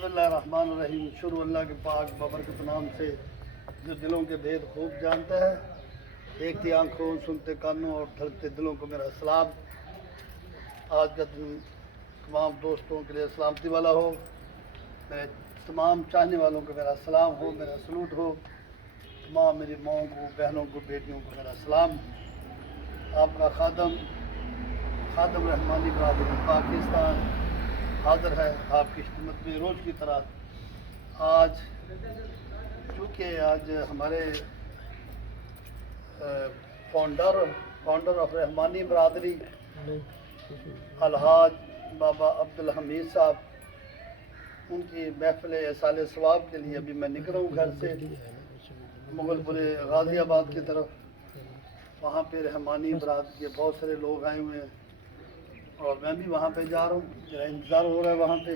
बिस्मिल्लाहिर्रहमानिर्रहीम। शुरू अल्लाह के पाक बबरकत नाम से जो दिलों के भेद खूब जानता है। देखती आंखों, सुनते कानों और धड़कते दिलों को मेरा सलाम। आज का दिन तमाम दोस्तों के लिए सलामती वाला हो। मेरे तमाम चाहने वालों को मेरा सलाम हो, मेरा सलूट हो। तमाम मेरी माओं को, बहनों को, बेटियों को मेरा सलाम। आपका खादम रहमानी बरादरी पाकिस्तान हाज़िर है आपकी खिदमत में रोज़ की तरह। आज चूँकि आज हमारे फाउंडर ऑफ रहमानी बरादरी अलहाज बाबा अब्दुल हमीद साहब, उनकी महफिल एसाल सवाब के लिए अभी मैं निकला हूँ घर से मुगलपुरे गाज़ियाबाद की तरफ। वहाँ पे रहमानी बरादरी के बहुत सारे लोग आए हुए हैं और मैं भी वहाँ पे जा रहा हूँ। मेरा इंतज़ार हो रहा है वहाँ पे,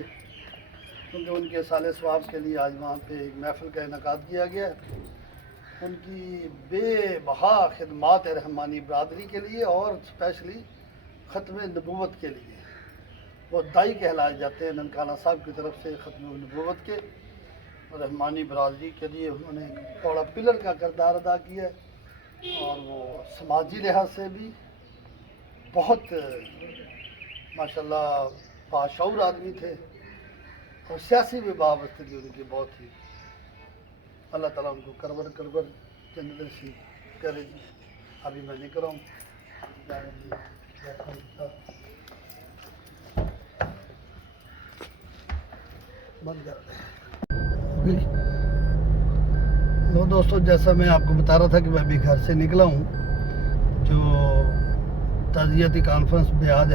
क्योंकि उनके साले सवाब के लिए आज वहाँ पे एक महफिल का इनेकाद किया गया है। उनकी बेबहा खिदमात है रहमानी बरादरी के लिए और स्पेशली ख़त्म नबूवत के लिए। वो दाई कहलाए जाते हैं ननकाना साहब की तरफ से ख़त्म नबूवत के। और रहमानी बरादरी के लिए उन्होंने एक बड़ा पिलर का किरदार अदा किया और वो समाजी लिहाज से भी बहुत माशाल्लाह बाशऊर आदमी थे और सियासी भी वाबस्तगी उनकी बहुत थी। अल्लाह ताला उनको करबर जन्नत नसीब करे। अभी मैं निकल रहा हूँ। तो दोस्तों, जैसा मैं आपको बता रहा था कि मैं अभी घर से निकला हूँ। जो ताज़ियती कॉन्फ्रेंस में आज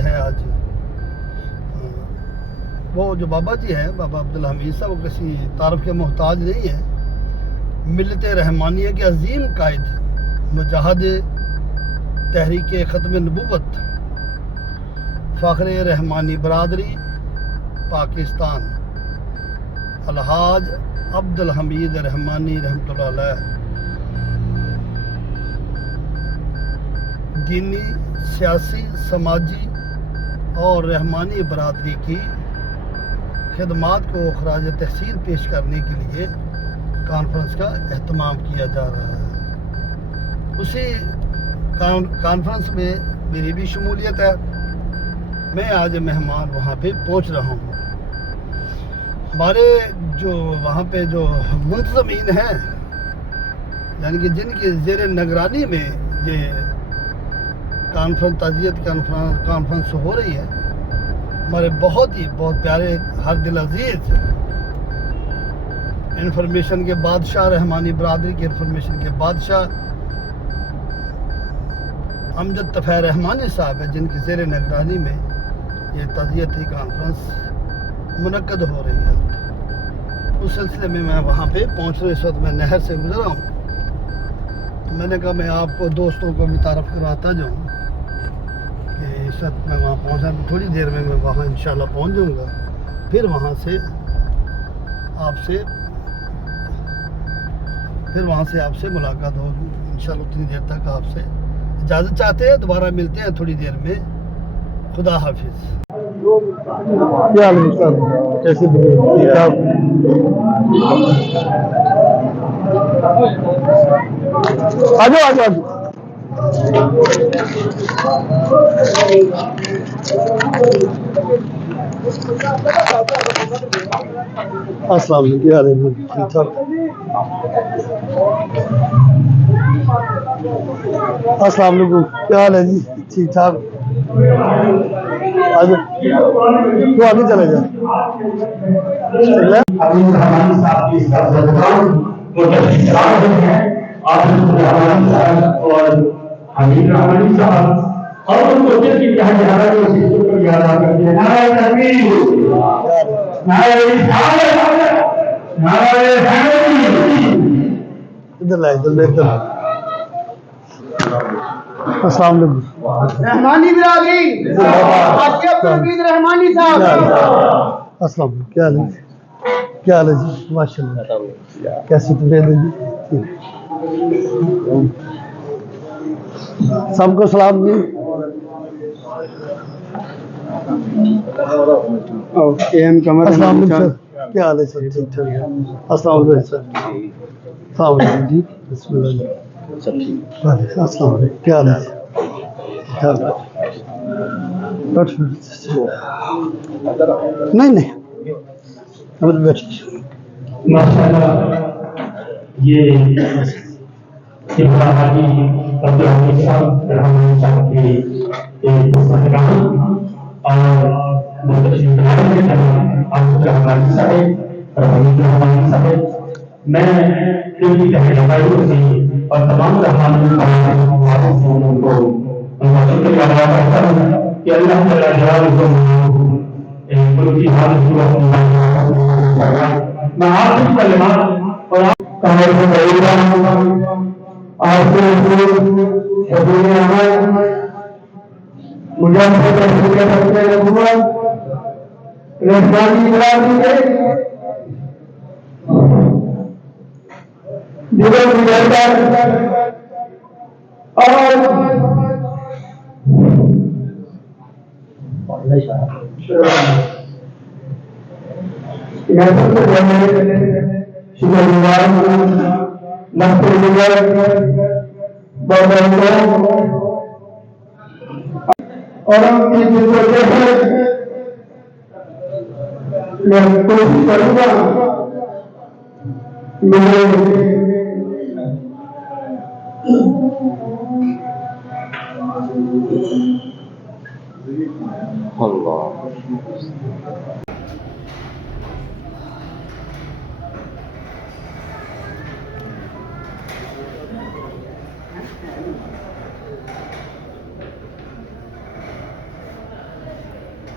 वो जो बाबा जी हैं, बाबा अब्दुल हमीद साहब, वो किसी तारफ़ के मोहताज नहीं है। मिल्लत रहमानिया के अजीम कायद, मुजाहिद तहरीक ख़त्म नबूवत, फ़ख्र रहमानी बरादरी पाकिस्तान अलहाज अब्दुल हमीद रहमानी रहमतुल्लाह अलैह दीनी, सियासी, समाजी और रहमानी बरादरी की खिदमात को खराज तहसीन पेश करने के लिए कॉन्फ्रेंस का एहतमाम किया जा रहा है। उसी कॉन्फ्रेंस में मेरी भी शमूलियत है। मैं आज मेहमान वहाँ पे पहुँच रहा हूँ। हमारे जो वहाँ पे जो मुंतज़मीन हैं, यानी कि जिनकी ज़ेर निगरानी में ये ताज़ियत कॉन्फ्रेंस हो रही है, हमारे बहुत प्यारे हर दिल अजीज़ इंफॉर्मेशन के बादशाह, रहमानी बरादरी के इंफॉर्मेशन के बादशाह अमजद तफ़ैर रहमानी साहब है, जिनकी ज़ेर निगरानी में ये ताज़ियती कॉन्फ्रेंस मुनक्कद हो रही है। उस सिलसिले में मैं वहाँ पे पहुँच रहा हूँ। इस वक्त मैं नहर से गुजरा हूँ, तो मैंने कहा मैं आपको दोस्तों को भी तारफ़ करवाता जाऊँ कि इस वक्त मैं वहाँ पहुँचा। थोड़ी देर में मैं वहाँ इंशाल्लाह पहुँच जाऊँगा। फिर वहाँ से आपसे मुलाकात होगी इंशाल्लाह। उतनी देर तक आपसे इजाज़त चाहते हैं। दोबारा मिलते हैं थोड़ी देर में। खुदा हाफिज़। क्या हाल है सर? कैसे ठीक ठाक? आ जाओ। अस्सलाम वालेकुम। क्या हाल है? ठीक ठाक? अस्सलाम वालेकुम। क्या हाल है जी? ठीक ठाक? तो आगे चले जाए। और उनको की कहा जा रहा है उसी को याद करते हैं। नारायण तकबीर, नारायण इधर लाए, इधर। अस्सलाम वालेकुम। रहमानी बिरादरी अब्दुल हमीद रहमानी साहब। अस्सलाम वालेकुम। क्या हाल है जी? माशाल्लाह। कैसी तबीयत है जी? सबको सलाम जी। एम कमर अस्सलाम वालेकुम सर। क्या हाल है सर? ठीक ठाक है। अस्सलाम वालेकुम सर। अस्सलाम वालेकुम जी। बिस्मिल्लाह। अस्सलाम वालेकुम। क्या हाल है? नहीं नहीं अब बैठ माशाअल्लाह ये हाजी अब्दुल हमीद साहब रहमान साहब की एक पुस्तकान और मुंतशिर के अब्दुल रहमान साहब मैं इनकी तहरीरों से और तमाम रहमान को उनका शुक्रिया अदा करता हूँ कि अल्लाह ताला जलालुहु उनकी हालत मैं आखिरी कलिमात और और उनकी मैं कोशिश करूंगा मेरे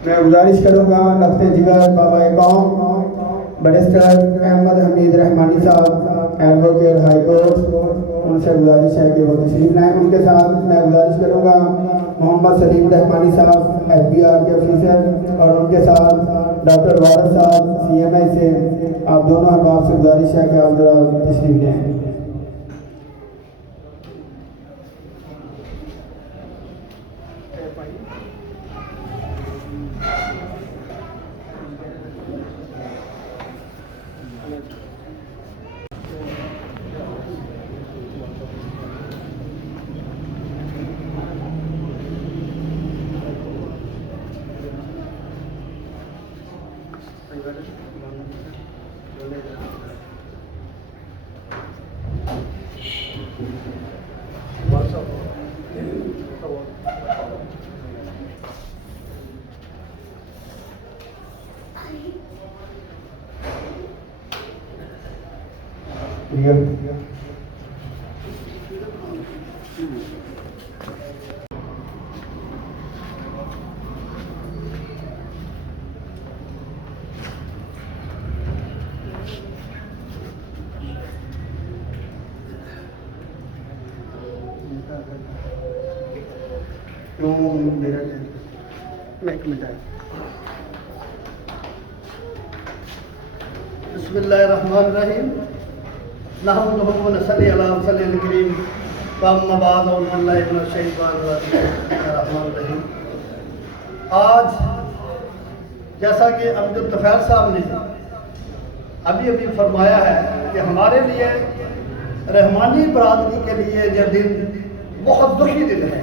मैं गुजारिश करूँगा लफ्ते जिगर बाबा कौम बैरिस्टर अहमद हमीद रहमानी साहब एडवोकेट हाई कोर्ट उनसे गुजारिश है कि वो तशरीफ लाएँ। उनके साथ मैं गुजारिश करूँगा मोहम्मद सलीम रहमानी साहब FBR के ऑफिसर और उनके साथ डॉक्टर वारद साहब CMI से आप दोनों अहबाब से गुजारिश है कि आप जरा तशरीफ लें। बिस्मिल्लाहिर्रहमानिर्रहीम नहमदुहु व नसल्ली अला रसूलिल करीम व अम्मा बाद और बिल्लाहि मिनश शैतानिर रजीम। आज जैसा कि अब्दुल तफैल साहब ने अभी अभी फरमाया है कि हमारे लिए रहमानी बरादरी के लिए यह दिन बहुत दुखी दिन है।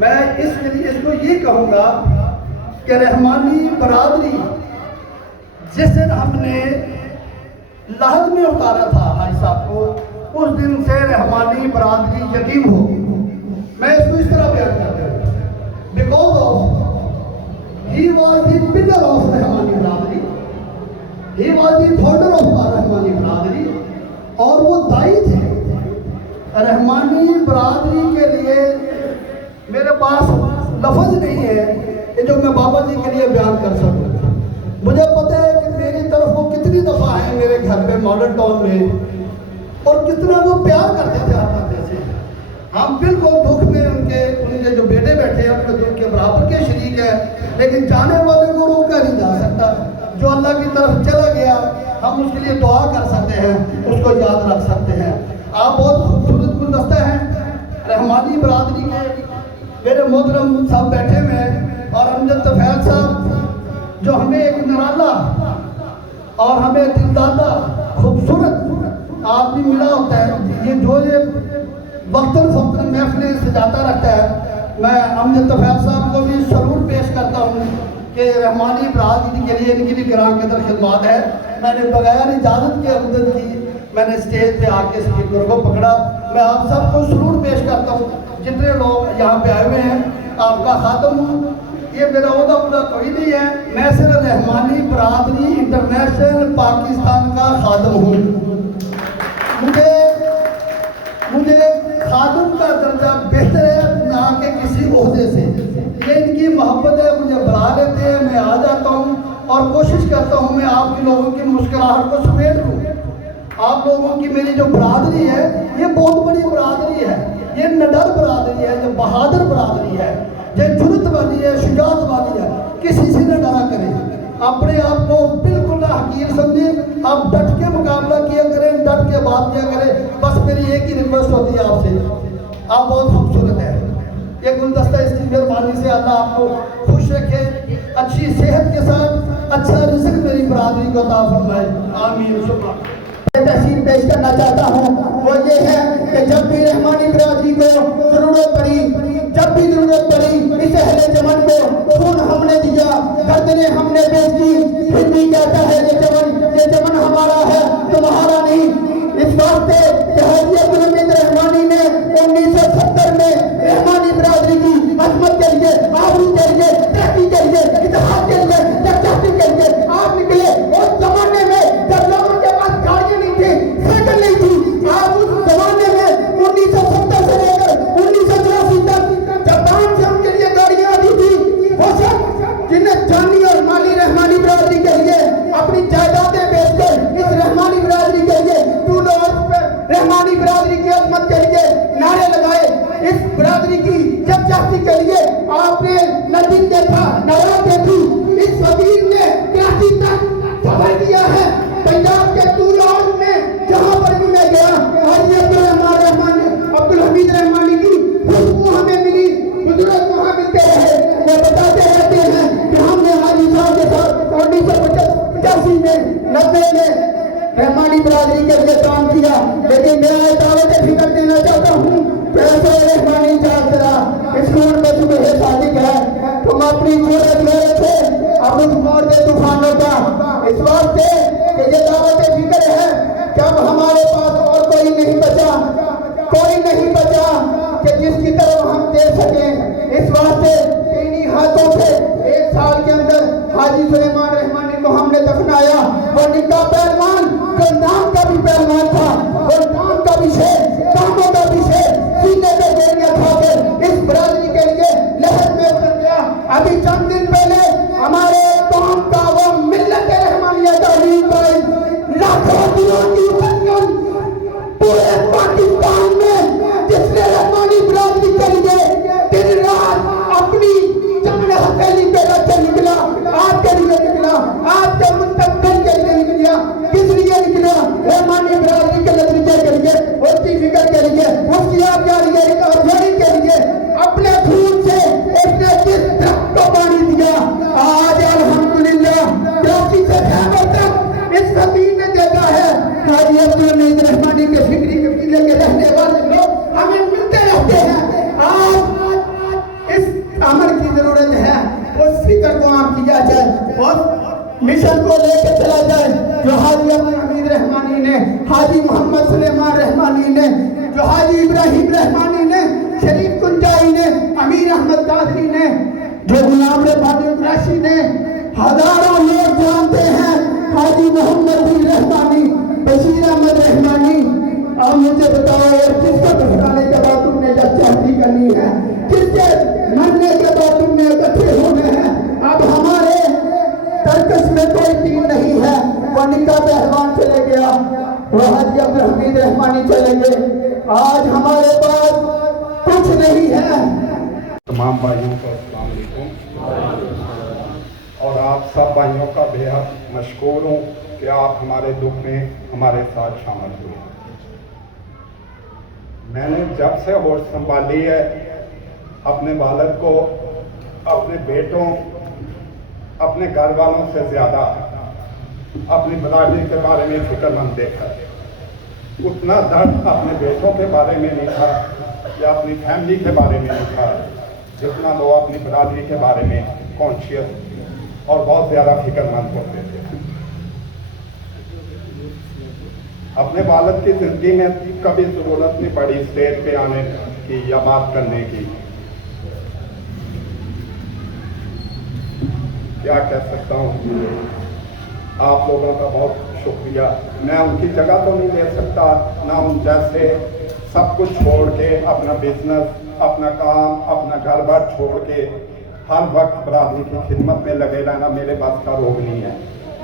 मैं इसके लिए इसको ये कहूँगा कि रहमानी बरादरी जिस दिन हमने लहद में उतारा था हाजी साहब को, उस दिन से रहमानी बरादरी यतीम हो गई। मैं इसको इस तरह बयान करता हूँ, because of he was the pillar of Rahmani बरादरी, he was the founder of Rahmani बरादरी, और वो दाई थे रहमानी बरादरी के लिए। मेरे पास लफ्ज़ नहीं है कि जो मैं बाबा जी के लिए बयान कर सकूँ। मुझे पता है कि मेरी तरफ वो कितनी दफ़ा है मेरे घर पे मॉडल टाउन में, और कितना वो प्यार करते थे हर बंदे से। हम बिल्कुल दुख में उनके जो बेटे बैठे हैं उनके दुख के बराबर के शरीक है, लेकिन जाने वाले को रोका नहीं जा सकता। जो अल्लाह की तरफ चला गया हम उसके लिए दुआ कर सकते हैं, उसको याद रख सकते हैं। आप बहुत खूबसूरत गुलदस्ता हैं रहमानी बरादरी के। मेरे मोहतरम साहब बैठे हुए हैं और अमजद तफैल साहब जो हमें एक निराला और हमें दिलदाता खूबसूरत आदमी मिला होता है। ये वक्तन फक्तन महफिलें सजाता रहता है। मैं अमजद तफैल साहब को भी सलूट पेश करता हूँ कि रहमानी बरादरी के लिए इनकी भी ग्राम कदर खिदमत है। मैंने बगैर इजाज़त के अमदद की, मैंने स्टेज पे आके स्पीकर को पकड़ा। मैं आप सबको सलूट पेश करता हूँ, जितने लोग यहाँ पे आए हुए हैं, आपका खातम हूँ। ये मेरा उहदा कोई नहीं है, मैं सिर्फ रहमानी बरादरी इंटरनेशनल पाकिस्तान का खादम हूँ। मुझे खादम का दर्जा बेहतर है ना कि किसी ओहदे से। ये इनकी मोहब्बत है, मुझे बुला लेते हैं, मैं आ जाता हूँ और कोशिश करता हूँ मैं आपके लोगों की मुस्कुराहट को समेट लूँ। आप लोगों की मेरी जो बरादरी है, ये बहुत बड़ी बरादरी है। ये नडर बरादरी है, ये बहादुर बरादरी है, ये जुर्रत वाली है, शुजात वाली है। किसी से न डरा करें, अपने आप को बिल्कुल ना हकीर समझे। आप डट के मुकाबला किया करें, डट के बात किया करें। बस मेरी एक ही रिक्वेस्ट होती है आपसे, आप बहुत खूबसूरत हैं। ये गुलदस्ता इसकी मेहरबानी से अल्लाह आपको खुश रखे, अच्छी सेहत के साथ अच्छा रिज़्क मेरी बरादरी को अता फरमाए। आमीन सुब्हान। तहसील पेश करना चाहता हूँ वो ये है कि जब भी रहमानी बिरादरी को जरूरत पड़ी, जब भी जरूरत पड़ी, इस अहले चमन को खून हमने दिया, गर्दनें हमने पेश की, फिर भी कहता है ये चमन हमारा है, तुम्हारा नहीं। इस वास्ते हाजी अब्दुल हमीद रहमानी ने 1970 में रहमानी बिरादरी की अजमत के लिए, आबरू के लिए, तरक्की के लिए, इत्तेहाद के लिए, यकजहती के लिए आप निकले। उस जमाने में जब लोगों के पास गाड़ियां नहीं थी, साइकिल नहीं थी, आप उस जमाने में 1970 से लेकर 1984 तक जापान से उनके लिए गाड़ियां आती थी। वो सब जिन्हें जानी और माली रहमानी बिरादरी के लिए अपनी जायदादें बेचकर इस रहमानी बिरादरी के लिए रहमानी बिरादरी की अजमत के लिए नारे लगाए, इस बिरादरी की यकजहती के लिए आपने न दिन देखा न रात देखी। इस फकीर ने कराची तक सफर किया है, पंजाब के तूलान में जहाँ पर भी मैं गया, हाजी अब्दुल हमीद रहमानी की खुशबू हमें मिली, बुजुर्ग वहाँ मिलते रहे। वो बताते रहते हैं कि हमने हाजी साहब के साथ 1985 में 90 में रहमानी बिरादरी के लिए काम किया। लेकिन मैं दावत फिक्र देना चाहता हूँ, पैसे रहमानी चाहता स्कूल में सुबह शादी है, तुम अपनी जरूरत ले थे अब उस मोड़ के तूफानों का। इस वास्ते कि ये दावत फिक्र है, जब हमारे पास और कोई नहीं बचा कि जिसकी तरफ हम दे सकें। इस वास्ते इन्हीं हाथों से 1 साल के अंदर हाजी सुलेमान रहमानी को हमने दफनाया। वो निका पहलवान जो नाम का भी पहलवान था, वो नाम का भी शेर, कामों का भी शेर, सीने पे गोलियां खाकर इस बिरादरी के लिए लहर में उतर गया। अभी चंद दिन पहले हमारे कौम का वो मिल्लत रहमानिया का लाखों दिनों की संगम पूरे पाकिस्तान में, जिसने रहमानी बिरादरी के लिए दिन रात अपनी जमन हथेली पे रख निकला, आपके लिए निकला, आपके मुस्तकबिल के लिए निकला। किस लिए निकला? रहमानी बिरादरी के नतीजे के लिए, उसकी फिक्र के लिए, उसकी आबकारी के लिए। अपने खून से उसने जिस दरख्त को पानी दिया, आज अल्हम्दुलिल्लाह कराची से खैबर तक इस फकीर ने देखा है। हाजी अब्दुल हमीद रहमानी के फिक्री कबीले के रहने वाले लोग हमें मिलते रहते हैं। आज इस अमर की जरूरत है, उस फिक्र को आम किया जाए और मिशन को लेकर चला जाए जो हाजी अब्दुल हमीद रहमानी ने, हाजी मोहम्मद सुलेमान रहमानी ने, जो हाजी इब्राहिम रहमानी ने, शरीफ कुंजाई ने, अमीर अहमद कादरी ने, जो गुलाम रब्बानी कुरैशी ने, हजारों लोग जानते हैं हाजी मोहम्मद बिन रहमानी, बशीर अहमद रहमानी। अब मुझे बताओ यार, किसको दफनाने के बाद तुमने यकजहती करनी है, किसके मरने के बाद तुमने इकट्ठे होने हैं। अब हमारे तर्कस में कोई टीम नहीं है। वो निका पहलवान चले गया, वो हाजी अब्दुल हमीद रहमानी चले गए, आज हमारे पास कुछ नहीं है। तमाम भाइयों को अस्सलाम वालेकुम, और आप सब भाइयों का बेहद मशकूर हूँ कि आप हमारे दुख में हमारे साथ शामिल हुए। मैंने जब से होश संभाली है, अपने वालिद को, अपने बेटों, अपने घर वालों से ज़्यादा अपनी बरादरी के बारे में फिक्रमंद देखा, उतना दर्द अपने बेटों के बारे में नहीं था या अपनी फैमिली के बारे में नहीं था जितना वो अपनी बरादरी के बारे में कॉन्शियस और बहुत ज़्यादा फिक्रमंद होते थे। अपने वालिद की ज़िंदगी में कभी ज़रूरत नहीं पड़ी स्टेज पे आने की या बात करने की। क्या कह सकता हूँ, आप लोगों का बहुत शुक्रिया। मैं उनकी जगह तो नहीं ले सकता, ना उन जैसे सब कुछ छोड़ के अपना बिजनेस, अपना काम, अपना घर बार छोड़ के हर वक्त बरादरी की खिदमत में लगे रहना मेरे पास का रोग नहीं है।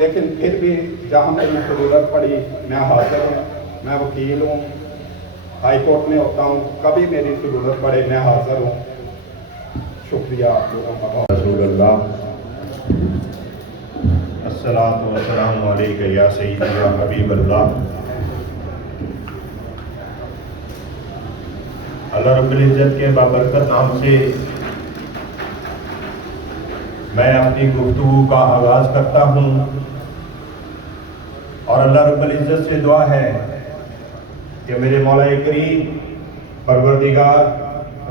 लेकिन फिर भी जहाँ मेरी ज़रूरत पड़ी मैं हाजिर हूँ। मैं वकील हूँ, हाई कोर्ट में होता हूँ, कभी मेरी ज़रूरत पड़े मैं हाजिर हूँ। शुक्रिया आप लोगों का बहुत। अस्सलातु वस्सलामु अलैका या सय्यदी या हबीबल्लाह। अल्लाह रब्बुल इज़्ज़त के बाबरकत नाम से मैं अपनी गुफ्तगू का आगाज़ करता हूँ और अल्लाह रब्बुल इज़्ज़त से दुआ है कि मेरे मौला करीम परवरदिगार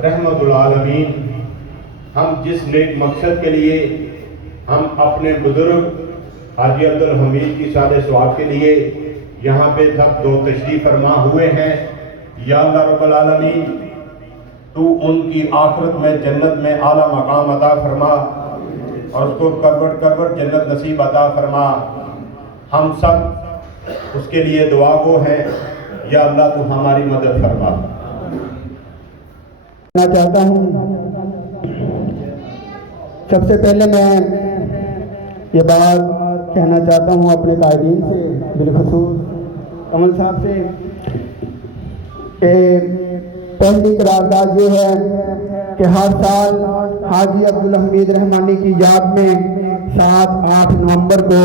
रहमतुल आलमीन हम जिस नेक मकसद के लिए हम अपने बुजुर्ग हाजी अब्दुल हमीद की शाद सवाब के लिए यहाँ पे सब दो तशरीफ़ फरमा हुए हैं, या अल्लाह रब्बुल आलमीन तू उनकी आखिरत में जन्नत में आला मकाम अता फरमा और उसको करवट करवट जन्नत नसीब अता फरमा। हम सब उसके लिए दुआ गो हैं, या अल्लाह तू हमारी मदद फरमा। मैं चाहता हूँ सबसे पहले मैं ये बात कहना चाहता हूँ अपने कायदीन से, बिलखसूस कमल साहब से, कि पहली करारदाद ये है कि हर साल हाजी अब्दुल हमीद रहमानी की याद में 7-8 नवंबर को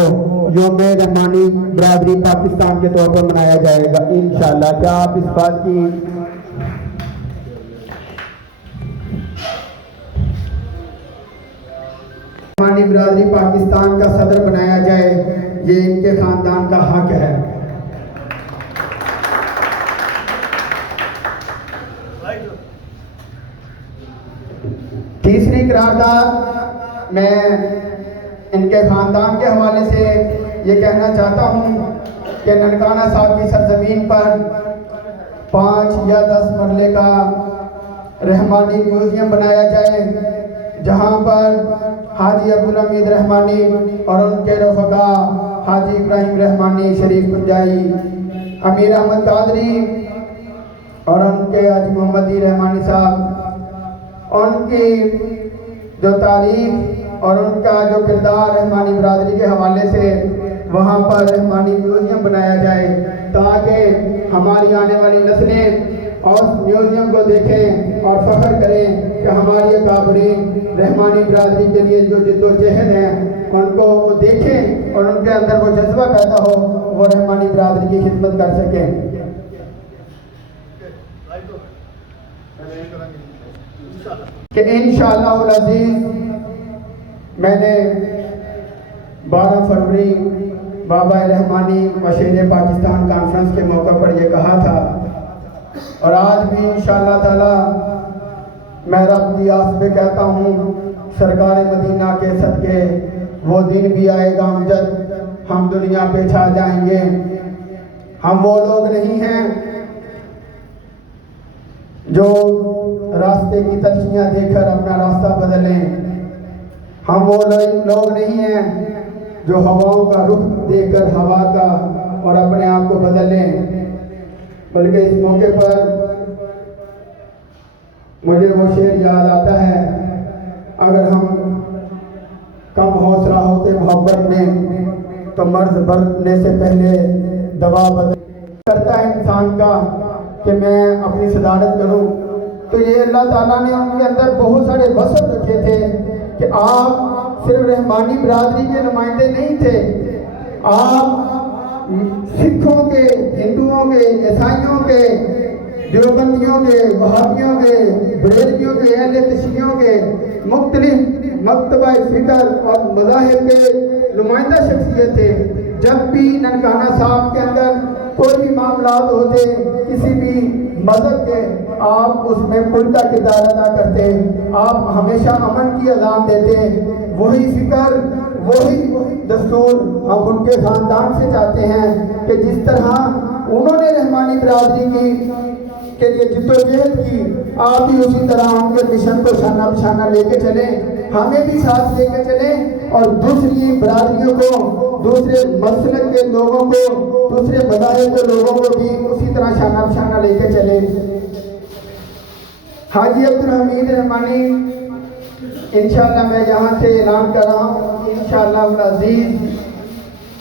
यौम रहमानी बरादरी पाकिस्तान के तौर पर मनाया जाएगा इंशाअल्लाह। क्या आप इस बात की रहमानी बरादरी पाकिस्तान का सदर बनाया जाए, ये इनके खानदान का हक है। तीसरी करारदाद मैं इनके खानदान के हवाले से ये कहना चाहता हूँ कि ननकाना साहब की सरजमीन पर 5 या 10 मरले का रहमानी म्यूजियम बनाया जाए, जहाँ पर हाजी अब्दुल हमीद रहमानी और उनके रफ़का हाजी इब्राहिम रहमानी, शरीफ पंजाई, अमीर अहमद कादरी और उनके हाजी मोहम्मदी रहमानी साहब, उनकी जो तारीख और उनका जो किरदार रहमानी बरादरी के हवाले से वहाँ पर रहमानी म्यूजियम बनाया जाए, ताकि हमारी आने वाली नस्लें और म्यूजियम को देखें और फख्र करें कि हमारी अकाबरीन रहमानी बरादरी के लिए जो जिद्दोजहद हैं उनको वो देखें और उनके अंदर वो जज्बा पैदा हो, वो रहमानी बरादरी की खिदमत कर सकें। कि इंशाअल्लाह अज़ीज़ मैंने 12 फरवरी बाबा रहमानी व शेर पाकिस्तान कॉन्फ्रेंस के मौके पर यह कहा था और आज भी इंशाअल्लाह ताला मैं रब की आस पे कहता हूँ, सरकार मदीना के सदके वो दिन भी आएगा जब हम दुनिया पे छा जाएंगे। हम वो लोग नहीं हैं जो रास्ते की तलखियाँ देखकर अपना रास्ता बदलें। हम वो लोग नहीं हैं जो हवाओं का रुख देखकर हवा का और अपने आप को बदलें, बल्कि इस मौके पर मुझे वो शेर याद आता है, अगर हम कम हौसला होते मोहब्बत में तो मर्ज बढ़ने से पहले दवा बदल करता है इंसान का कि मैं अपनी सदारत करूं। तो ये अल्लाह ताला ने उनके अंदर बहुत सारे वसफ रखे थे कि आप सिर्फ रहमानी बरादरी के नुमाइंदे नहीं थे, आप सिखों के, हिंदुओं के, ईसाइयों के, देवबंदियों के, वहाबियों के, बरेलवियों के, अहले तशय्युओं के मुख्तलिफ मकतबा फ़िक्र और मज़ाहिब के नुमाइंदा शख्सियत थे। जब भी ननकाना साहब के अंदर कोई भी मामला होते किसी भी मजहब के, आप उसमें पुल का किरदार अदा करते, आप हमेशा अमन की अजान देते। वही फिक्र, वही दस्तूर हम उनके ख़ानदान से चाहते हैं कि जिस तरह उन्होंने रहमानी बिरादरी की के लिए जिद्दोजहद की, आप भी उसी तरह उनके मिशन को शाना बशाना लेके चले, हमें भी साथ लेके चले और दूसरी बिरादरियों को, दूसरे मसलक के लोगों को, दूसरे मज़ाहिब के लोगों को भी उसी तरह शाना बशाना लेके चले। हाजी अब्दुल हमीद रहमानी इंशाअल्लाह मैं यहाँ से ऐलान कर रहा हूँ इंशाअल्लाह अज़ीज़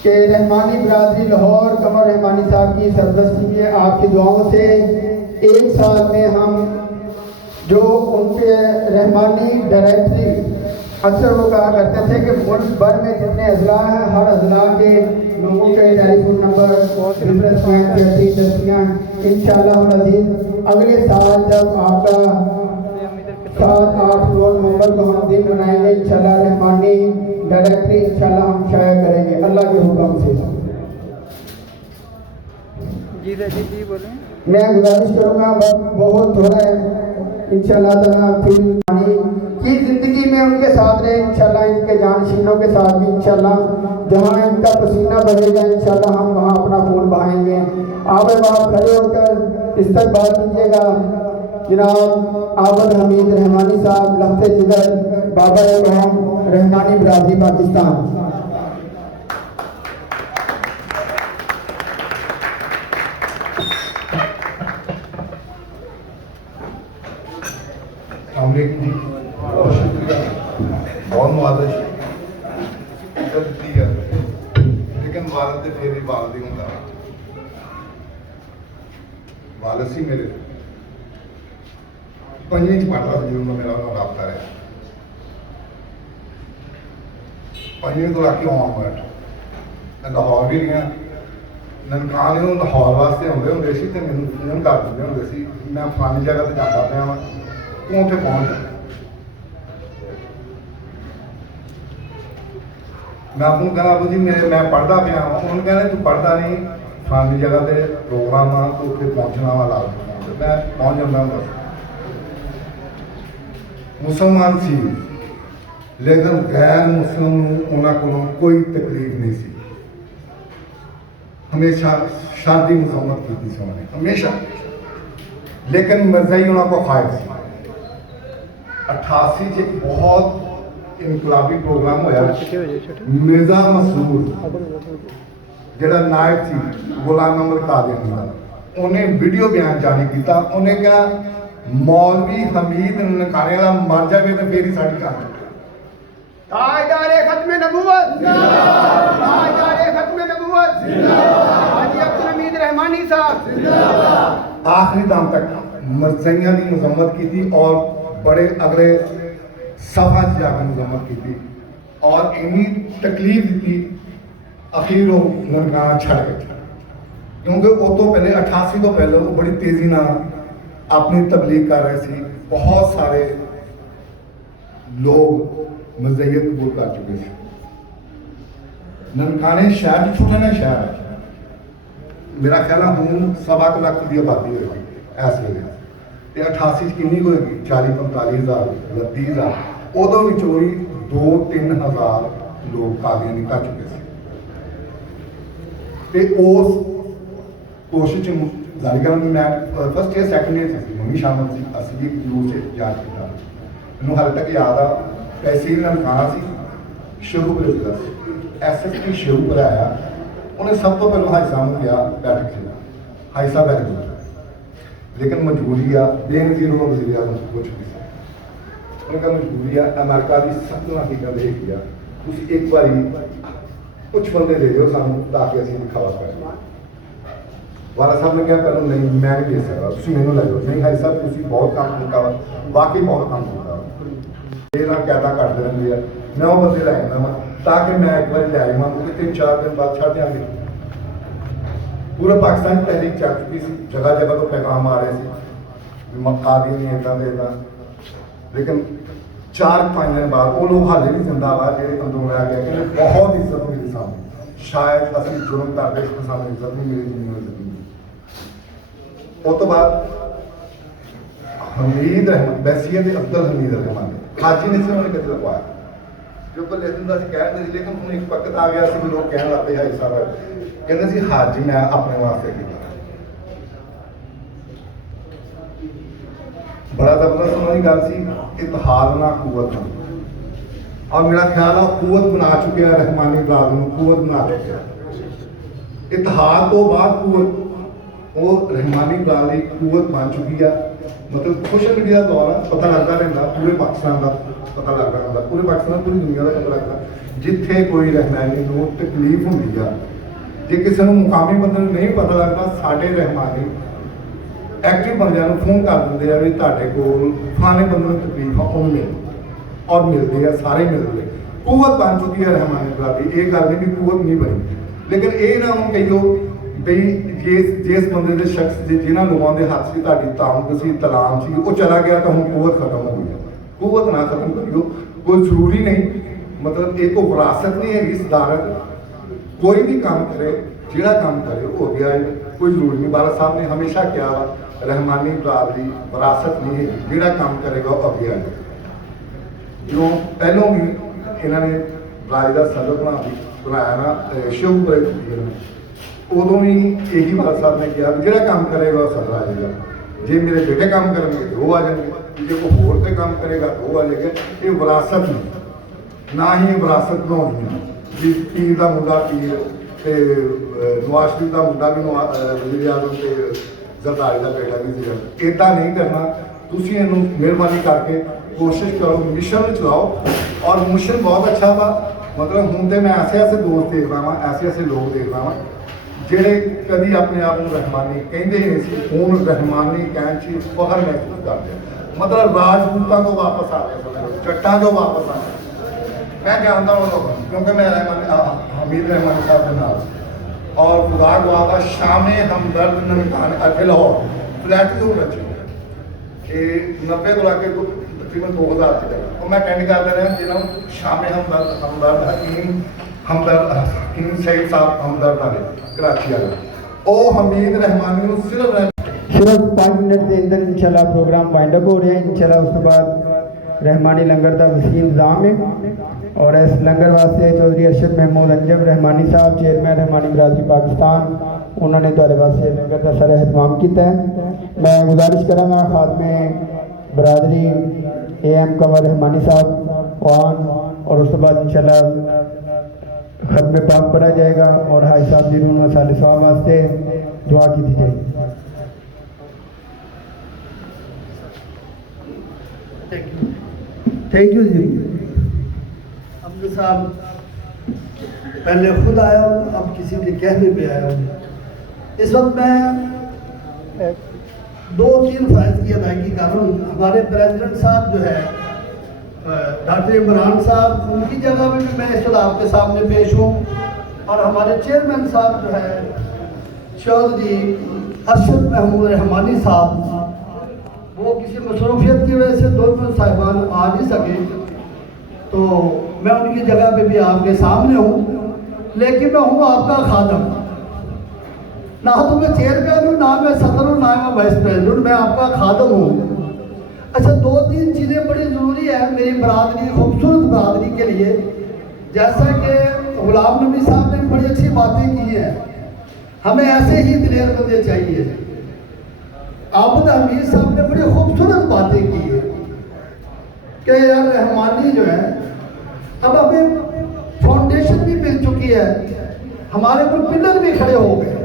के रहमानी बिरादरी लाहौर कमर रहमानी साहब की सरदस्ती में आपकी दुआओं से 1 साल में हम जो उनके रहमानी डायरेक्टरी अक्सर वो कहा करते थे कि मुल्क भर में जितने अजला हैं हर अजला के लोगों के टेलीफोन नंबर रिफरेंस पॉइंट दस्तियाँ इंशाअल्लाह अज़ीज़ अगले साल जब आपका 7-8 नवंबर को हम दिन मनाएंगे इंशाअल्लाह रहमानी डायरेक्टरी इंशाअल्लाह हम शाया करेंगे अल्लाह के हुक्म से। जी बोलें। मैं गुजारिश करूँगा बहुत थोड़ा है इंशाअल्लाह ताला फिर की ज़िंदगी में उनके साथ रहे इंशाअल्लाह, इनके जानशीनों के साथ भी इंशाअल्लाह, जहाँ इनका पसीना बहेगा इंशाअल्लाह हम वहाँ अपना खून बहाएंगे। आप बाप खड़े होकर इस्तकबाल कीजिएगा जनाब आबद हमीद रहमानी साहब लफ्ते जिगर बाबा कौम रहमानी बिरादरी पाकिस्तान। जी बहुत शुक्रिया, बहुत मुआदश है, लेकिन वालद तो फिर भी वालद ही होंगे। वालद सी मेरे 5वीं पढ़ता था जो मेरा रबता रहा, 5वीं तो आके ऑनवर्ड मैं लाहौर भी गया। ननकाने लाहौर वास्ते आते होंगे सी तो मैंने फोन कर देंगे होंगे सी मैं फलानी जगह पर जाता पाया वा, तू उत्थे पहुँच। मैं आपको कहना अबू जी मैं पढ़ता पाया वा, उन्होंने कहना तू पढ़ता नहीं, फलानी जगह पर प्रोग्राम आ तो उत्थे पहुँचना वा ला मैं पहुँच जाता बस। मुसलमान सी लेकिन गैर मुस्लिम उन्होंने कोई तकलीफ नहीं सी, हमेशा शादी मजम्मत की थी उन्होंने हमेशा, लेकिन मजहई उन्होंने को ख्वाहिश सी। 88 च बहुत इनकलाबी प्रोग्राम होया, मिर्जा मसूद जरा नायब थी गुलाम अहमद कादियानी का, उन्हें वीडियो बयान जारी किया, उन्हें कहा मौलवी हमीद ननकाने का मर जाए तो फिर ही साड़ी कहानी। ताजदारे खत्म नबूवत जिंदाबाद, ताजदारे खत्म नबूवत जिंदाबाद, हाजी अब्दुल हमीद रहमानी साहब जिंदाबाद। आखिरी दाम तक मरज़इयां की मजम्मत की थी और बड़े अगले सभा जाकर मजम्मत की थी और इन्नी तकलीफ दी अखीर वो ननकाना छड़ गए, क्योंकि वो तो पहले 88 तो पहले वो बड़ी तेजी ना अपनी तबलीग कर रहे थे। बहुत सारे लोग मज़हयत कबूल कर चुके थे। ननकाने शहर छोटा ना शहर है, मेरा ख्याल है हूँ 1.25 लाख की आबादी होगी इस वेले, तो 88 किन्नी होगी 40-45 हज़ार 30 हज़ार, उदों विचों ही 2-3 हज़ार लोग कादियानी कर चुके थे। तो उस कोशिश जारी कर मैं फर्स्ट ईयर सैकेंड ईयर से मम्मी शामिल थी, असं भी जरूर से याद किया मैं हाले तक याद आ। तहसील ननकाना सी शेखूपुर SSP शेखूपुर आया, उन्हें सब तो पहले हाई साहब गया बैठक से, हाई साहब बैठ गए, लेकिन मजबूरी आ बेनजीर वजीर कुछ नहीं सा, उन्हें कहा मजबूरी आ अमेरिका की सब हकीकत देख लिया, तुम एक बार कुछ बंदे दे दो सानू ताकि असं दिखावा करें। वाला साहब ने कहा पहले नहीं मैं नहीं दे सकता, तुम मैनू लै जाओ, नहीं हाई साहब तुम बहुत काम किया बाकी बहुत काम किया, ये कैदा करते रहते हैं, मैं वो बंदे लै जाना वा ताकि मैं एक बार लै आवा, क्योंकि 3-4 दिन बाद छड़ देंगे। पूरा पाकिस्तान तहरीक चल चुकी थी, जगह जगह तो पैगाम आ रहे थे मक्का दी नहीं इदा दे इदा, लेकिन 4-5 दिन बाद वो लोग हाले भी जिंदा वा जो अंदरों रह गया कि बहुत इज्जत मिली सामने शायद ਅਸੀਂ जुर्म करते तो सानू इज्जत नहीं मिली जिन्नी इज्जत मिली। उस तो बाद हमीद रहमान बैसीए के अब्दुल हमीद रहमान हाजी ने से उन्होंने कदे लगवाया जो तो लेकिन तो कह नहीं, लेकिन हूँ एक वक्त आ गया कि लोग कहने लग पे हाई साहब कहते सी हाजी मैं अपने वास्ते किया। बड़ा जबरदस्त उन्होंने गल सी इतिहाद ना कुवत ना, और मेरा ख्याल है कुवत बना चुके हैं रहमानी बरादरी को, कुवत बना चुके हैं। इतिहाद तो बाद कुवत वो रहमानी बरादरी कुवत बन चुकी है। मतलब सोशल मीडिया द्वारा पता लगता रहता पूरे पाकिस्तान का पता लगता रहता, पूरे पाकिस्तान पूरी दुनिया का पता लगता जिथे कोई रहमानी को तकलीफ होंगी है। जे किसी को मुकामी बंदे नहीं पता लगता साढ़े रहमानी एक्टिव बंदे फोन कर देंगे भी तुहाडे कोल फलाने बंदे को तकलीफ है उन्हें मिल और मिलते हैं, सारे मिलते हैं। कुवत बन चुकी है रहमानी बरादरी, ये गल नहीं भी कुवत नहीं बनी। लेकिन ये ना हम कहियो बई जिस बंदे के शख्स जिन्होंने लोगों के हाथ से तुहाडी ताउन सी तलाम सी वो चला गया तो हम कुवत खत्म हो गई। कुवत ना खत्म करियो, कोई जरूरी नहीं, मतलब एक को विरासत नहीं है सदारत। कोई भी काम करे जिहड़ा काम करे वो अगे आए, कोई जरूरी नहीं। बाला साहब ने हमेशा कहा रहमानी बरादरी विरासत नहीं है, जिहड़ा काम करेगा वो अगे आए। जो पहलों भी इन्होंने राज का सदर बनाया ना शिवपुरे उदों भी यही बाला साहब ने कहा जो काम करेगा वह सदर आ जाएगा। जे मेरे बेटे काम करेंगे तो वो आ जाएंगे, जो कोई होर पे काम करेगा तो वो आ जाएगा। ये विरासत नहीं, ना ही विरासत बनानी है भी पीर का मुंडा पीर ते नवाज शरीफ का मुंडा भी वज़ीर आज़म ते जरदारी का बेटा भी इदा नहीं करना। तुसी इनू मेहरबानी करके कोशिश करो, मिशन चलाओ। और मिशन बहुत अच्छा था, मतलब हूँ तो मैं ऐसे ऐसे दोस्त देखना वा, ऐसे ऐसे लोग देखना वा ਜਿਹੜੇ कभी अपने आप को रहमानी कहते ही नहीं सी, हूँ रहमानी कहन सी फखर महसूस करते। मतलब राजपूतों को वापस आ गए, जट्टां तो वापस आ गए। मैं जानता हूँ लोग क्योंकि मैं हमीद रहमानी साहब के नाल और खुदा गवा का शामे हमदर्द ननकाने अखे लाहौर फ्लैट जो बचे 90 को लाके तकरीबन 2000 से और मैं अटेंड करते रहे जिन्होंने शामे हमदर्द हकीम सईद साहब हमदर्द वाले कराची वाले ओ हमीद रहमानी को सिर्फ 5 मिनट के अंदर इंशाल्लाह प्रोग्राम वाइंड अप हो रहा है। इंशाल्लाह उस बाद रहमानी लंगर का वसी इंतजाम है और इस लंगर वास्ते चौधरी अरशद महमूद अंजम रहमानी साहब चेयरमैन रहमानी बरादरी पाकिस्तान उन्होंने तुहाडे वास्ते लंगर का सारा एहतमाम किया है। मैं गुजारिश करांगा खादमे बरादरी AM कंवर रहमानी साहब और उस बाद इंशाल्लाह खत्म पाक पढ़ा जाएगा और हाई साहब जी रूह साले सवाब वास्ते दुआ की जाएगी। थैंक यू जी। अब्दुल साहब पहले खुद आया हूँ, अब किसी के कहने पे आया हूँ। इस वक्त मैं 2-3 फ़र्ज़ की अदायगी कर रहा हूँ। हमारे प्रेसिडेंट साहब जो है डॉक्टर इमरान साहब, उनकी जगह में भी मैं इस वक्त आपके सामने पेश हूँ और हमारे चेयरमैन साहब जो है चौधरी अरशद महमूद रहमानी साहब, वो किसी मसरूफियत की वजह से दोनों साहिबान आ नहीं सके तो मैं उनकी जगह पे भी आपके सामने हूँ। लेकिन मैं हूँ आपका खादम, ना तो मैं चेयरमैन हूँ, ना मैं सदर हूँ, ना मैं वाइस प्रेसिडेंट, मैं आपका खादम हूँ। अच्छा 2-3 चीज़ें बड़ी ज़रूरी है मेरी बरादरी, खूबसूरत बरादरी के लिए। जैसा कि गुलाम नबी साहब ने बड़ी अच्छी बातें की हैं, हमें ऐसे ही दिलेर बंदे चाहिए। आबद हमीद साहब ने बड़ी खूबसूरत बातें की है कि यार रहमानी जो है अब हमें फाउंडेशन भी मिल चुकी है, हमारे ऊपर पिलर भी खड़े हो गए,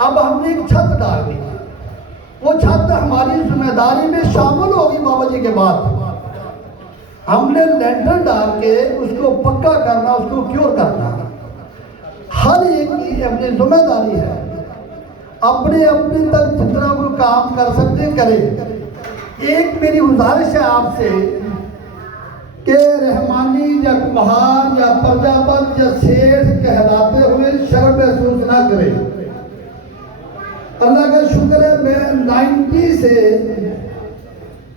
अब हमने एक छत डालनी है। वो छत हमारी जिम्मेदारी में शामिल होगी बाबा जी के बाद। हमने लेंटर डाल के उसको पक्का करना, उसको क्योर करना, हर एक की अपनी जिम्मेदारी है। अपने अपने तक जितना वो काम कर सकते करें। एक मेरी गुजारिश है आपसे कि रहमानी या कुम्हार या प्रजापत या सेठ कहलाते हुए शर्म महसूस ना करें। अल्लाह का शुक्र है मैं 90 से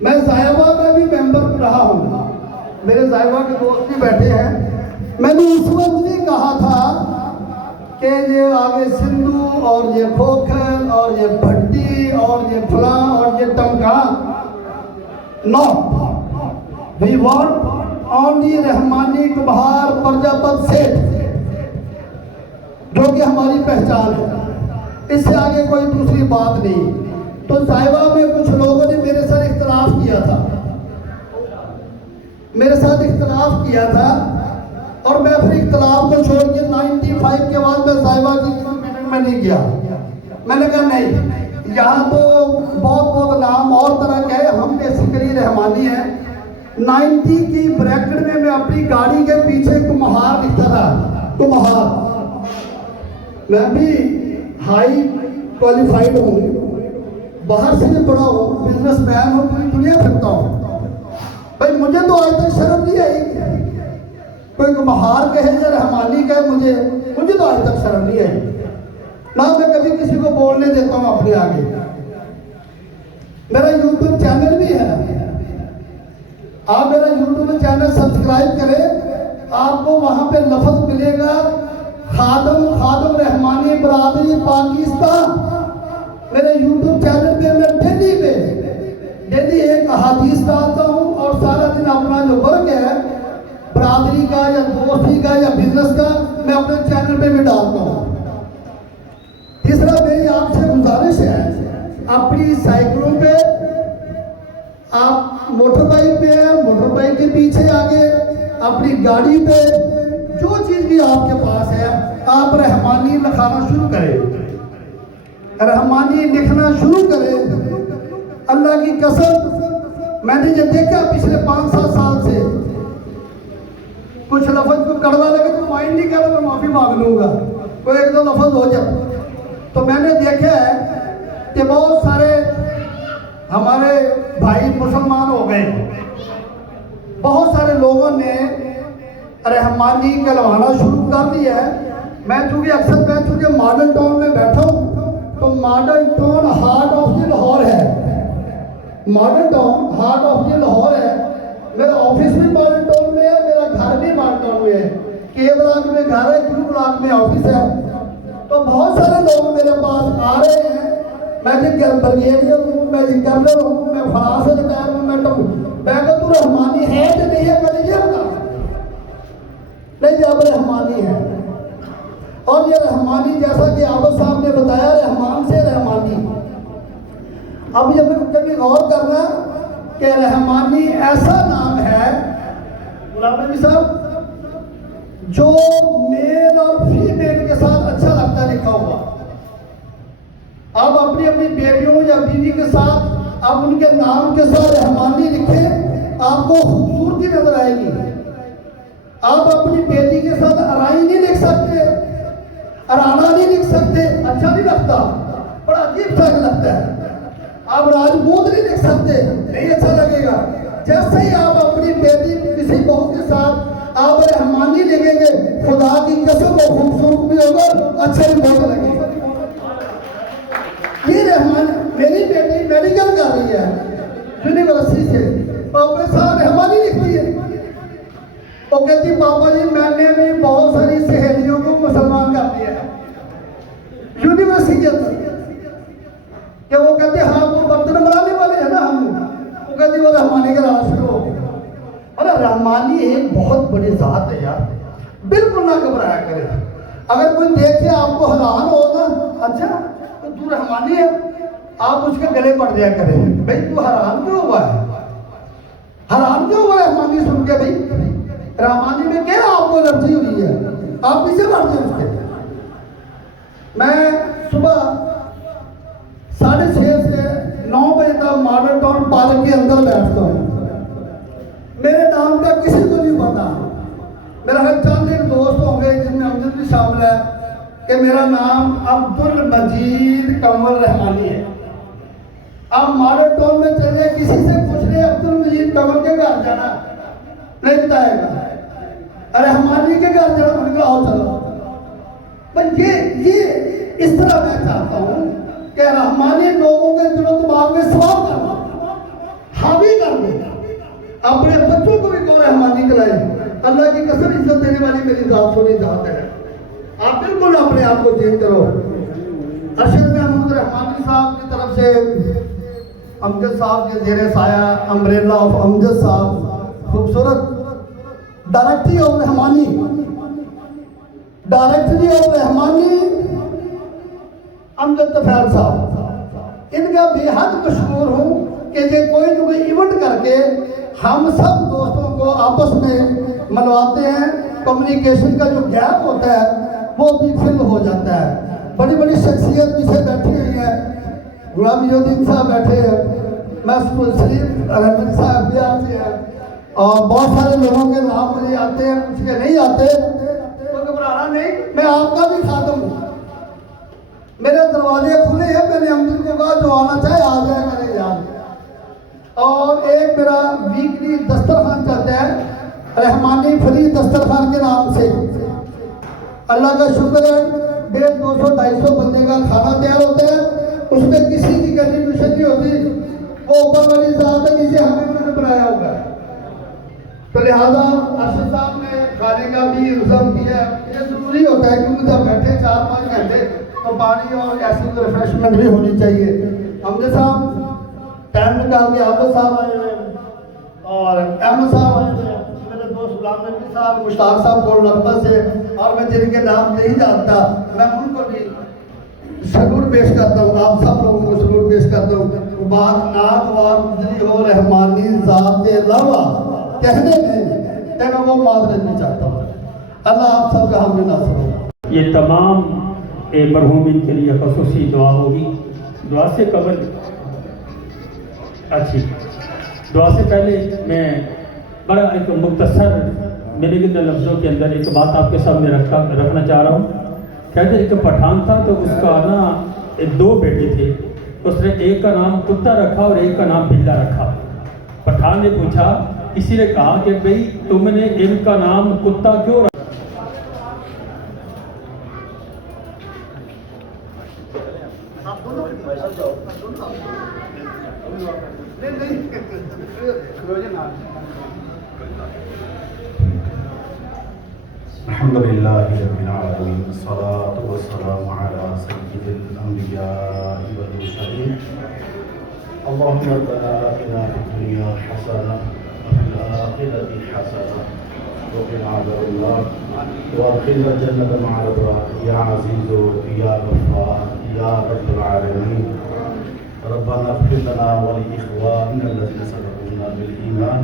मैं जायवा में भी मेंबर रहा हूँ, मेरे जायवा के दोस्त भी बैठे हैं। मैंने उस वक्त भी कहा था कि ये आगे सिंधु और ये खोखर और ये भट्टी और ये फलां और ये टमका। No, we want only Rahmani Kumhar Prajapat सेठ, जो कि हमारी पहचान है। इससे आगे कोई दूसरी बात नहीं। तो साहिबा में कुछ लोगों ने मेरे साथ इख्तलाफ किया था, और मैं फिर इख्तलाफ को छोड़ के 95 के बाद मैं साहिबा की किसी मीटिंग में नहीं गया। मैंने कहा नहीं, यहाँ तो बहुत बहुत नाम और तरह के हैं, हम बेसिकली रहमानी हैं। 90 की ब्रैकेट में मैं अपनी गाड़ी के पीछे कुम्हार लिखता था, कुम्हार। मैं भी हाई क्वालिफाइड हूँ, बाहर से भी बड़ा हूँ, बिजनेसमैन हूँ, पूरी दुनिया फिरता हूँ। भाई मुझे तो आज तक शर्म नहीं आई, कोई कुम्हार कहे या रहमानी कहे, मुझे तो आज तक शर्म नहीं आई। ना मैं कभी किसी को बोलने देता हूँ अपने आगे। मेरा यूट्यूब चैनल भी है, आप मेरा यूट्यूब चैनल सब्सक्राइब करें, आपको वहां पे लफ्ज मिलेगा खादम रहमानी बरादरी पाकिस्तान। मेरे यूट्यूब चैनल पे मैं डेली एक अहादीस डालता हूँ, और सारा दिन अपना जो वर्क है बरादरी का या दोस्ती का या बिजनेस का, मैं अपने चैनल पे भी डालता हूँ। तीसरा मेरी आपसे गुजारिश है, अपनी साइकिलों पे, आप मोटर बाइक पे है, मोटर बाइक के पीछे आगे अपनी गाड़ी पे जो चीज भी आपके पास है, आप रहमानी लिखाना शुरू करें, रहमानी लिखना शुरू करें। अल्लाह की कसम, मैंने ये देखा पिछले 5-7 साल से, कुछ लफ्ज को कड़वा लगे तो माइंड नहीं करा तो माफी मांग लूंगा, कोई एक दो लफ्ज हो जाए। तो मैंने देखा है कि बहुत सारे हमारे भाई मुसलमान हो गए, बहुत सारे लोगों ने रहमानी कहलवाना शुरू कर दिया है। मैं चूंकि मॉडल टाउन में बैठा हूँ, तो model town heart of the Lahore है, model town heart of the Lahore है। मेरा ऑफिस भी मॉडल टाउन में है, मेरा घर भी मॉडल टाउन में है, के ब्लॉक में घर है, क्यू ब्लॉक में ऑफिस है। तो बहुत सारे लोग मेरे पास आ रहे हैं, मैं जिनका ब्रिगेडियर हूँ, मैं जिनका हूँ, मैं फलां से रिटायर हूँ, मैं कहता तू रहमानी है कि नहीं है, मैंने ये बता नहीं, अब रहमानी है। और ये रहमानी जैसा कि आबद साहब ने बताया, रहमान से रहमानी। अब ये कभी गौर करना कि रहमानी ऐसा नाम है गुलाम नबी साहब जो मेल और फीमेल के साथ अच्छा लगता है लिखा हुआ। आप अपनी अपनी बेटियों या बीवी के साथ आप उनके नाम के साथ रहमानी लिखें, आपको खूबसूरती नजर आएगी। आप अपनी बेटी के साथ अराई नहीं लिख सकते, अराना नहीं लिख सकते, अच्छा नहीं लगता, बड़ा अजीब सा लगता है। आप राजपूत नहीं लिख सकते, नहीं अच्छा लगेगा। जैसे ही आप अपनी बेटी किसी बहू के साथ आप रहमानी लिखेंगे, खुदा की कसम वो खूबसूरत भी होगा, अच्छा भी बहुत लगेगा। ये रहमान, मेरी बेटी मेडिकल कर रही है यूनिवर्सिटी से, तो अपने साथ रहमानी लिखती है। वो कहती पापा जी मैंने भी बहुत सारी सहेलियों को मुसलमान कर दिया है यूनिवर्सिटी के अंदर। क्या वो कहते हाँ वो बर्तन बनाने वाले हैं ना हम, वो कहती वो रहमानी का राज शुरू हो गया। अरे रहमानी एक बहुत बड़ी जात है यार, बिल्कुल ना घबराया करे। अगर कोई देखे आपको हैरान हो ना, अच्छा तो तू रहमानी है, आप उसके गले पड़ जाया करें, भाई तू हैरान क्यों हुआ है, हैरान क्यों हुआ रहमानी सुन के? भाई रहमानी में क्या आपको एलर्जी हुई है, आप पीछे बढ़ते उसके। मैं सुबह 6:30 से 9 बजे तक मॉडल टाउन पार्क के अंदर बैठता हूँ। मेरे नाम का किसी को नहीं पता। मेरा हर चंद एक दोस्त होंगे जिनमें अमजद भी शामिल है कि मेरा नाम अब्दुल मजीद कमर रहमानी है। आप मॉडल टाउन में चले, किसी से पूछ रहे अब्दुल मजीद कमर के घर जाना, नहीं बताएगा। अरे रहमानी के घर जाना, मैंने कहा आओ चलो। पर ये इस तरह मैं चाहता हूँ कि रहमानी लोगों के दिलो दिमाग में सवाल करना, हावी कर देना। अपने बच्चों को भी कहो रहमानी खिलाए। अल्लाह की कसम इज्जत देने वाली मेरी जात थोड़ी जात है। आप बिल्कुल अपने आप को चेंज करो। अरशद महमूद रहमानी साहब की तरफ से अमजद साहब के जेर साया अम्ब्रेला ऑफ अमजद साहब, खूबसूरत directory of Rahmani, directory of Rahmani Amjad Tufail साहब, इनका बेहद मशहूर हूँ कि ये कोई न कोई इवेंट करके हम सब दोस्तों को आपस में मिलवाते हैं। कम्युनिकेशन का जो गैप होता है वो भी फिल हो जाता है। बड़ी बड़ी शख्सियत पीछे बैठी हुई है, गुलाम युद्दीन साहब बैठे हैं, मैं सलीम रहमान साहब बिहार से हैं, और बहुत सारे लोगों के नाम मुझे आते हैं, कुछ के नहीं आते, तो घबराना नहीं, मैं आपका भी खादम हूँ। मेरे दरवाजे खुले हैं, मैंने अमजद को कहा जो आना चाहे आ जाए करे यार। और एक मेरा वीकली दस्तरखान चलता है, रहमानी फ्री दस्तरखान के नाम से। अल्लाह का शुक्र है 150, 200, 250 बंदे का खाना तैयार होता है, उसमें किसी की कंट्रीब्यूशन नहीं होती, वो ऊपर वाली ज़ात है जिसे हमें उन्होंने बनाया होगा। तो लिहाजा अरशद साहब ने खाने का भी इंतजाम किया है। ये ज़रूरी होता है क्योंकि जब बैठे 4-5 घंटे तो पानी और ऐसी रिफ्रेशमेंट भी होनी चाहिए। अमजद साहब टाइम निकाल के आफत साहब आए हुए और अहमद साहब आए हुए, मेरे दोस्त गुलाम नबी साहब, मुश्ताक साहब गोल लंबा से, और मैं जिनके नाम नहीं जानता मैं उनको भी सलूट पेश करता हूँ, आप सब लोगों को सलूट पेश करता हूँ। बात नाक वार गुजरी हो रहमानी ज़ात अलावा कहने में मैं वो मादरत नहीं चाहता हूँ। अल्लाह आप सबका हम नासर हो। ये तमाम मरहूमिन के लिए खसूसी दुआ होगी। दुआ से कबल अच्छी दुआ से पहले मैं बड़ा एक मुख्तसर मेरे लफ्ज़ों के अंदर एक बात आपके सामने रखना चाह रहा हूँ। कहते एक पठान था तो उसका ना 2 बेटे थे, उसने एक का नाम कुत्ता रखा और एक का नाम बिल्ला रखा। पठान ने पूछा, किसी ने कहा कि भाई तुमने इनका नाम कुत्ता क्यों रखा? अल्हम्दुलिल्लाहि रब्बिल आलमीन, अस्सलातु वस्सलामु अला सय्यिदिल अंबियाइ वल मुरसलीन। अल्लाहुम्मा रब्बना आतिना फिद दुनिया हसनह व फिल आखिरति हसनह व क़िना अज़ाबन्नार व अदखिलना जन्नत मअल अबरार या अज़ीज़ु या गफ़्फ़ार या रब्बल आलमीन। रब्बना इग़फिर लना व लि इख़वानिना अल्लज़ीना सबक़ूना बिल ईमान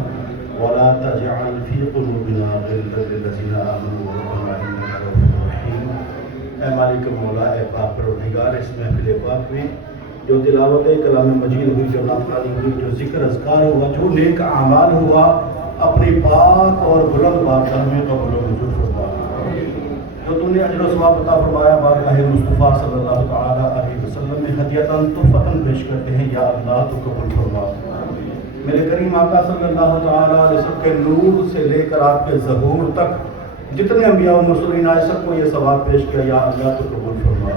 वला तजअल फी क़ुलूबिना ग़िल्लन लिल्लज़ीना आमनू रब्बना इन्नका रऊफ़ुर रहीम। ऐ मालिक मौला, ऐ पाक परवरदिगार, इस महफ़िल पाक में जो तिलावत कलाम मजीद हुई, जो नाफ़ानी हुई, जो ज़िक्र अज़कार हुआ, जो नेक आमाल हुआ, अपनी पाक और बुलंद बारगाह में कबूल व मंजूर फरमा। जो तुमने अजर व सवाब अता फरमाया, बारगाह मुस्तफ़ा सल्लल्लाहु तआला अलैहि वसल्लम में हदियतन तुहफ़तन पेश करते हैं, या अल्लाह तो कबूल फरमा। मेरे करीम आका सल्लल्लाहु तआला अलैहि वसल्लम के नूर से लेकर आपके ज़हूर तक जितने अंबिया और मुरसलीन आए, सबको ये सवाब पेश किया, या अल्लाह तो कबूल फरमा।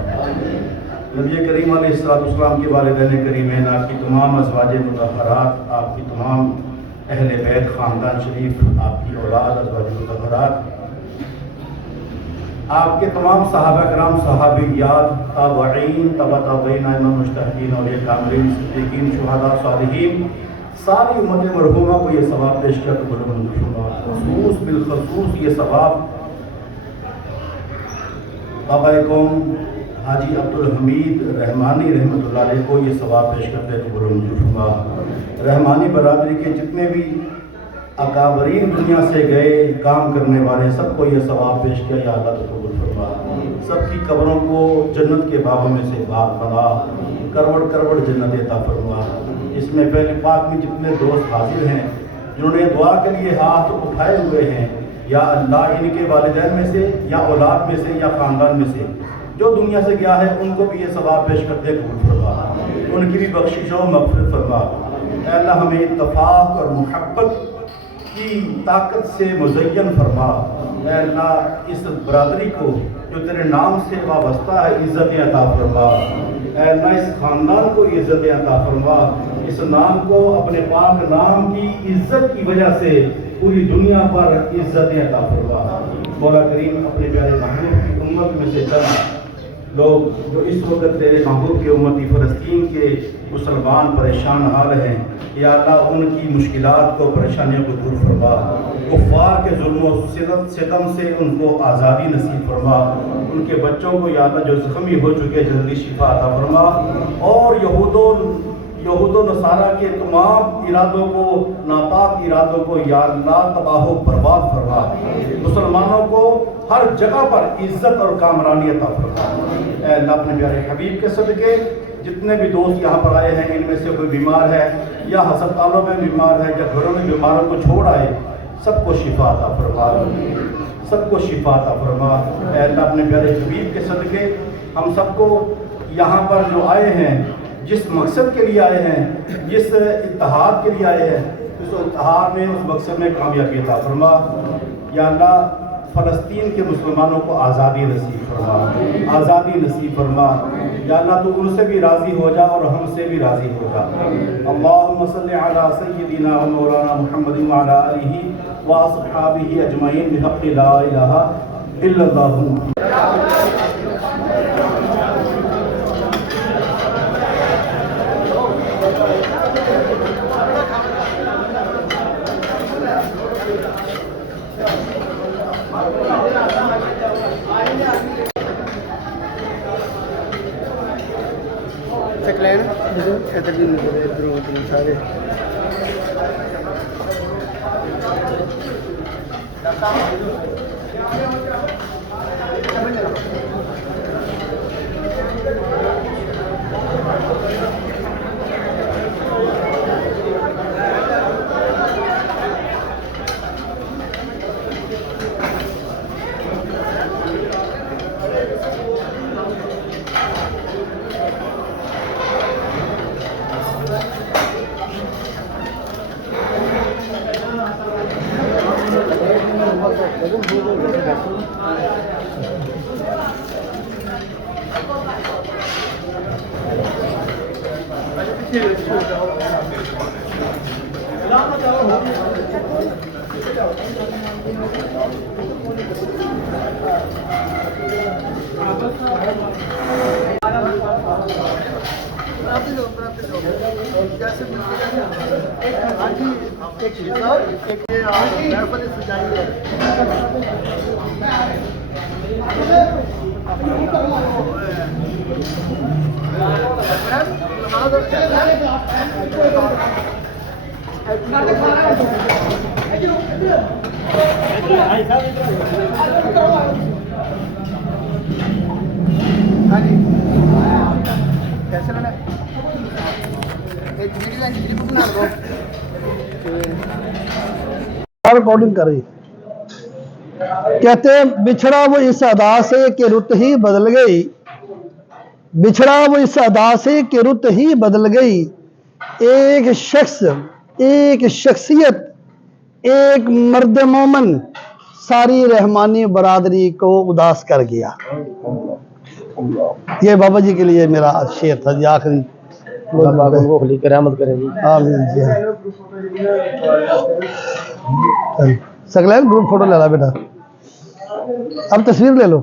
नबी करीम अलैहिस्सलाम के वालिदैन करीमैन, आपकी तमाम अज़वाज मुतहहरात, आपकी तमाम अहले बैत ख़ानदान शरीफ, आपकी औलाद अज़वाज मुतहहरात, आपके तमाम सहाबा कराम, सहाबियात, ताबईन, तबा ताबईन, इमाम मुज्तहिदीन और ये कामिलीन, सिद्दीकीन, शुहदा, सालिहीन, सारी उम्मत मरहूमा को ये सवाब पेश किया तो बड़ा खसूस बिलखसूस ये सवाब बाबा कौम हाजी अब्दुल हमीद रहमानी रहमतुल्लाह अलैह को ये सवाब पेश करते तो बड़ा फरमा। रहमानी बरादरी के जितने भी अकाबरीन दुनिया से गए काम करने वाले, सबको ये सवाब पेश किया, या अल्लाह तो कबूल फरमा। सबकी कब्रों को जन्नत के बाबों में से बाग बना, करवड़ करवड़ जन्नत अता फरमा। इसमें पहले पाक में जितने दोस्त हाजिर हैं, जिन्होंने दुआ के लिए हाथ उठाए हुए हैं, या अल्लाह इनके वालिदैन में से, या औलाद में से, या ख़ानदान में से जो दुनिया से गया है, उनको भी ये सवाब पेश करते कबूल फरमा, उनकी भी बख्शिश और मग़फ़िरत फरमा। अल्लाह हमें इत्तफ़ाक़ और मोहब्बत की ताकत से मुज़य्यन फरमा। अल्लाह इस बरादरी को जो तेरे नाम से वाबस्ता है, इज़्ज़तें अता फरमा। अल्लाह इस ख़ानदान को इज़्ज़तें अता फरमा। इस नाम को, अपने पाक नाम की इज़्ज़त की वजह से पूरी दुनिया पर इज़्ज़तें अता फरमा। मौला करीम अपने प्यारे महबूब की उम्मत में से चंद लोग जो इस वक्त तेरे महबूब की उम्मती फ़लस्तीन के मुसलमान परेशान हाल हैं, या अल्लाह उनकी मुश्किलात को, परेशानियों को दूर फरमा। कुफ़ार के जुल्म और सितम से उनको आज़ादी नसीब फरमा। उनके बच्चों को या अल्लाह जो ज़ख्मी हो चुके जल्दी शिफा अता फरमा। और यहूदो नसारा के तमाम इरादों को, नापाक इरादों को या अल्लाह तबाह बर्बाद फरमा। मुसलमानों को हर जगह पर इज़्ज़त और कामरानी अता फरमा। ऐ अल्लाह अपने प्यारे हबीब के सदके जितने भी दोस्त यहाँ पर आए हैं, इनमें से कोई बीमार है या अस्पतालों में बीमार है या घरों में बीमारों को छोड़ आए, सबको शिफा अता फरमा, सबको शिफा अता फरमा। ऐ अल्लाह अपने प्यारे हबीब के सदके हम सबको यहाँ पर जो आए हैं, जिस मकसद के लिए आए हैं, जिस इत्तेहाद के लिए आए हैं, उस इत्तेहाद में, उस मकसद में कामयाबी अता फरमा। या अल्लाह फ़लस्तीन के मुसलमानों को आज़ादी नसीब फरमा, आज़ादी नसीब फरमा। या अल्लाह तू उनसे भी राज़ी हो जा और हमसे भी राज़ी हो जा। अल्लाहुम्मा सल्लि अला सय्यिदिना व मौलाना मुहम्मदिन व अला आलिहि व अस्हाबिहि अजमईन बिहक़्क़ि ला इलाहा इल्लल्लाह। सारे रिकॉर्डिंग कर रही। कहते हैं बिछड़ा वो इस अदा से कि रुत ही बदल गई, बिछड़ा वो इस अदा से कि रुत ही बदल गई। एक शख्स, एक शख्सियत, एक मर्द मोमन सारी रहमानी बरादरी को उदास कर गया। ये बाबा जी के लिए मेरा शेर था जी, आखिरी। आमीन जी। सकलैन ग्रुप फोटो ले ला बेटा, अब तस्वीर ले लो।